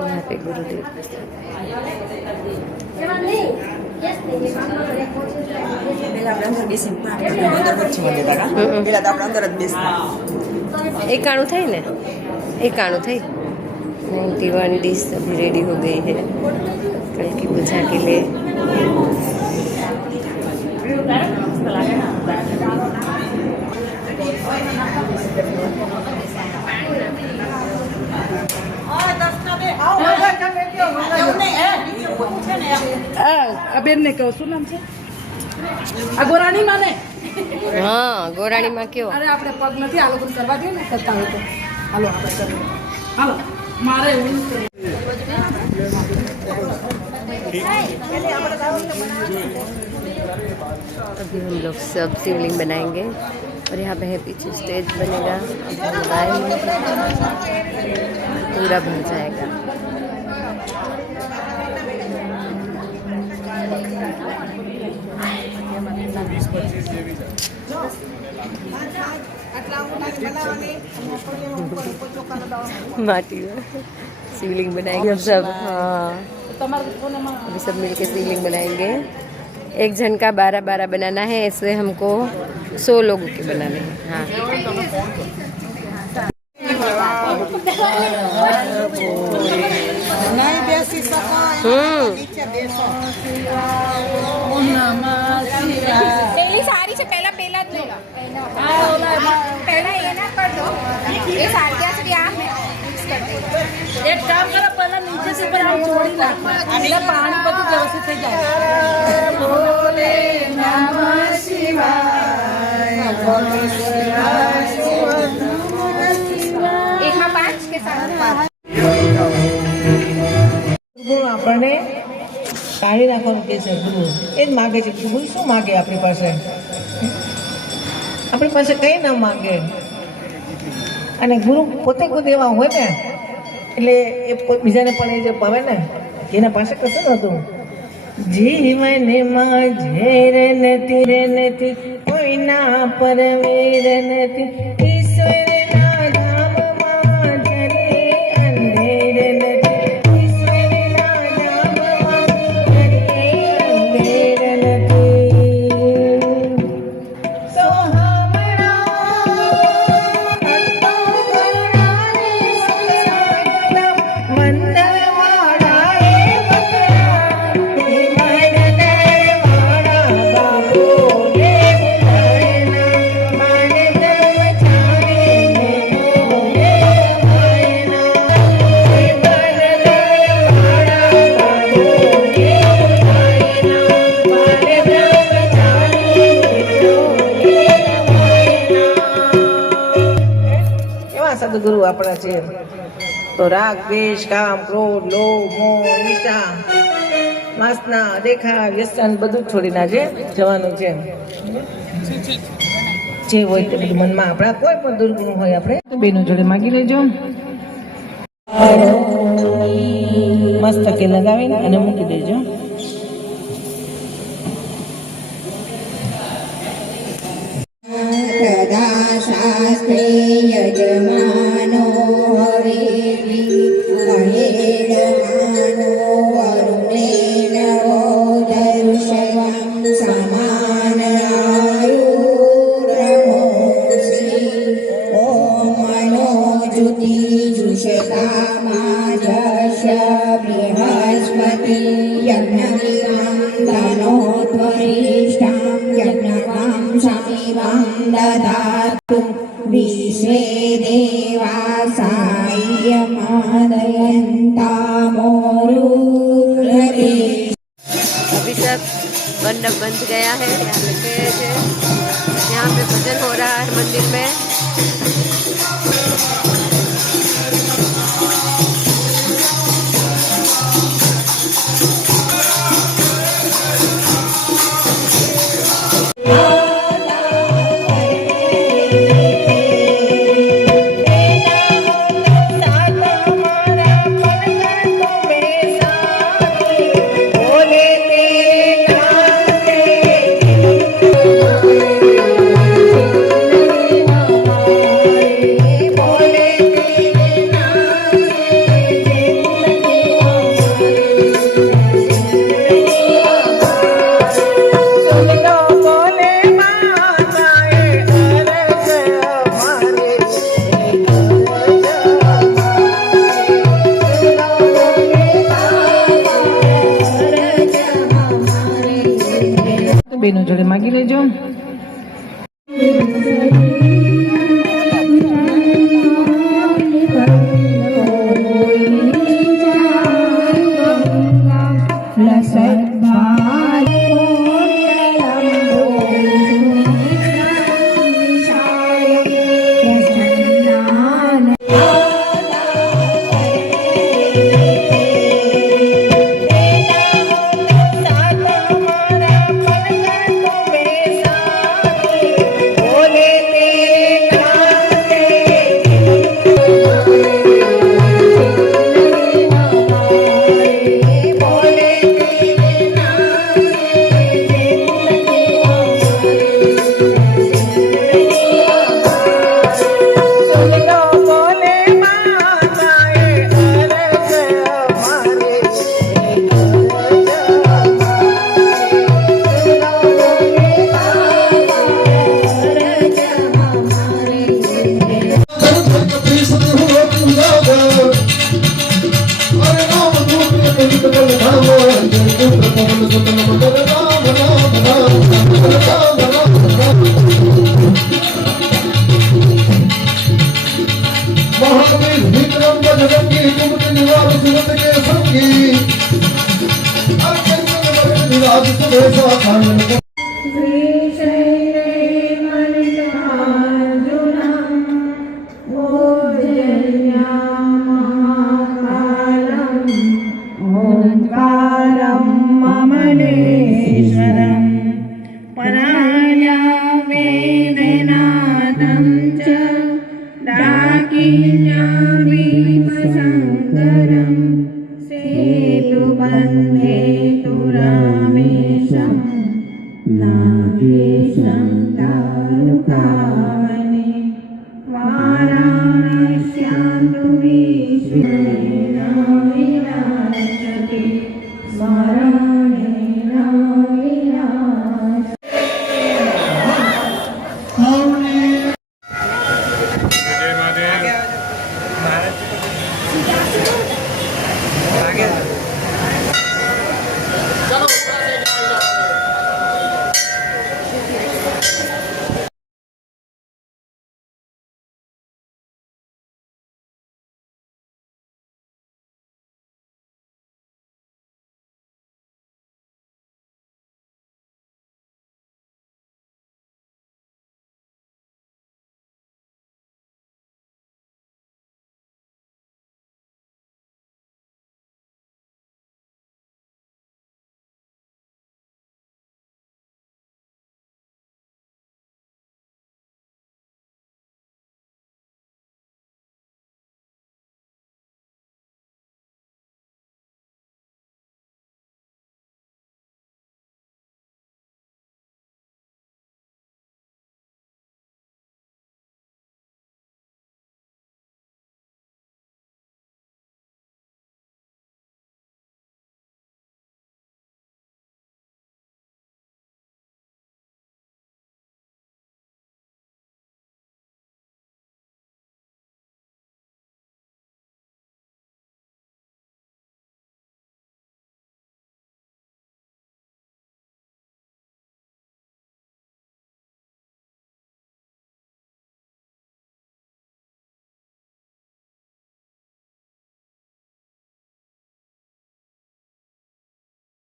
यहाँ पे गुरुदेव एकाणु थी ने एकाणु थी 91 डिश अभी रेडी हो गई है कल की पूजा के लिए। બેન ને કહું શું નામ છે આ ગોરાણી માં ને हाँ गोराणी में क्यों અરે આપણે પગ નથી આ લોકો કરવા દે ને કરતા હોય તો હાલો આપણે કરીએ હાલો મારે એવું अभी हम लोग सब शिवलिंग बनाएंगे और यहाँ पे है पीछे स्टेज बनेगा पूरा भर जाएगा। माटी में शिवलिंग बनाएंगे हम सब। हाँ अभी सब मिलके शिवलिंग बनाएंगे। एक जन का 12-12 बनाना है इसलिए हमको 100 लोगों के बनाने हैं। हाँ पहली सारी से पहला पहला જ લેવા पहला ये ना कर दो ये सारी क्या से आप में मिक्स कर दो। એક કામ કરો પહેલા નીચે થી પર આમ છોડી નાખો એટલે પાણી બધું વ્યવસ્થિત થઈ જાય। બોલે નમઃ શિવાય બોલે एक में 5 के साथ ગુરુ આપણને કાઢી નાખવાનું કે છે ગુરુ એ જ માગે છે ગુરુ શું માગે આપણી પાસે કંઈ ના માગે અને ગુરુ પોતે ખુદ એવા હોય ને એટલે એ બીજાને પણ એ જે પાવે ને એના પાસે કશું નહોતું જીવને માં ઝેર નથી કોઈના પર વેર નથી ઈશ્વરના ધામમાં જરે અંધેર નથી સદગુરુ આપણા છે તો રાગ દ્વેષ કામ ક્રોધ લોભ મોહ ઈર્ષા વાસના દેખા વ્યસન બધું છોડીને આજે જવાનું છે જે હોય તે બધું મનમાં આપણા કોઈ પણ દુર્ગુણ હોય આપણે બેનો જોડે માગી લેજો મસ્તકે લગાવીને અને મૂકી દેજો। शास्त्रे यजमानो हवेली अहेडमानो वरुणेन ओदर्शवं समानायुरमोऽसि ॐ मनो ज्योतिजुषतामाजस्य बृहस्पति यज्ञविरां धनोत्वरिष्ठां यज्ञवां समिवां ददातु विश्वे देवा सायमादयन्तामोरुरगे। अभी सब मंडप बन गया है। यहाँ पे भजन हो रहा है मंदिर में। બેનો જોડે માગી લેજો. वेदनादं च डाकिन्यानि